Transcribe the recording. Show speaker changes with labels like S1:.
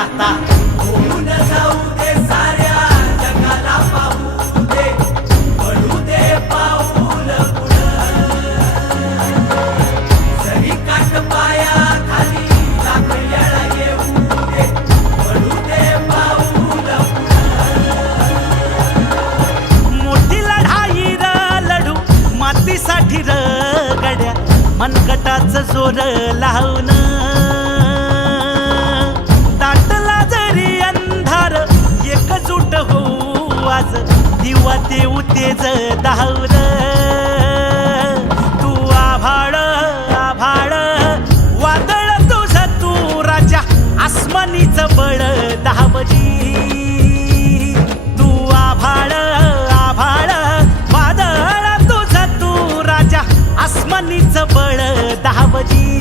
S1: आता
S2: होऊन जाऊ दे साऱ्या जगाला पाहू दे. पडू दे पाऊल काट पाया खाली येऊ दे. पडू दे पाऊल
S1: मोठी लढाई र लढू मातीसाठी र गड्या. मनगटाच जोर लावून आवाज दिवा ते उतेज धावल तू आभाळ आभाळ वादळ तुझ तू राजा आसमानीच बळ धावली तू आभाळ आभाळ वादळ तुझ तू राजा आसमानीच बळ धावली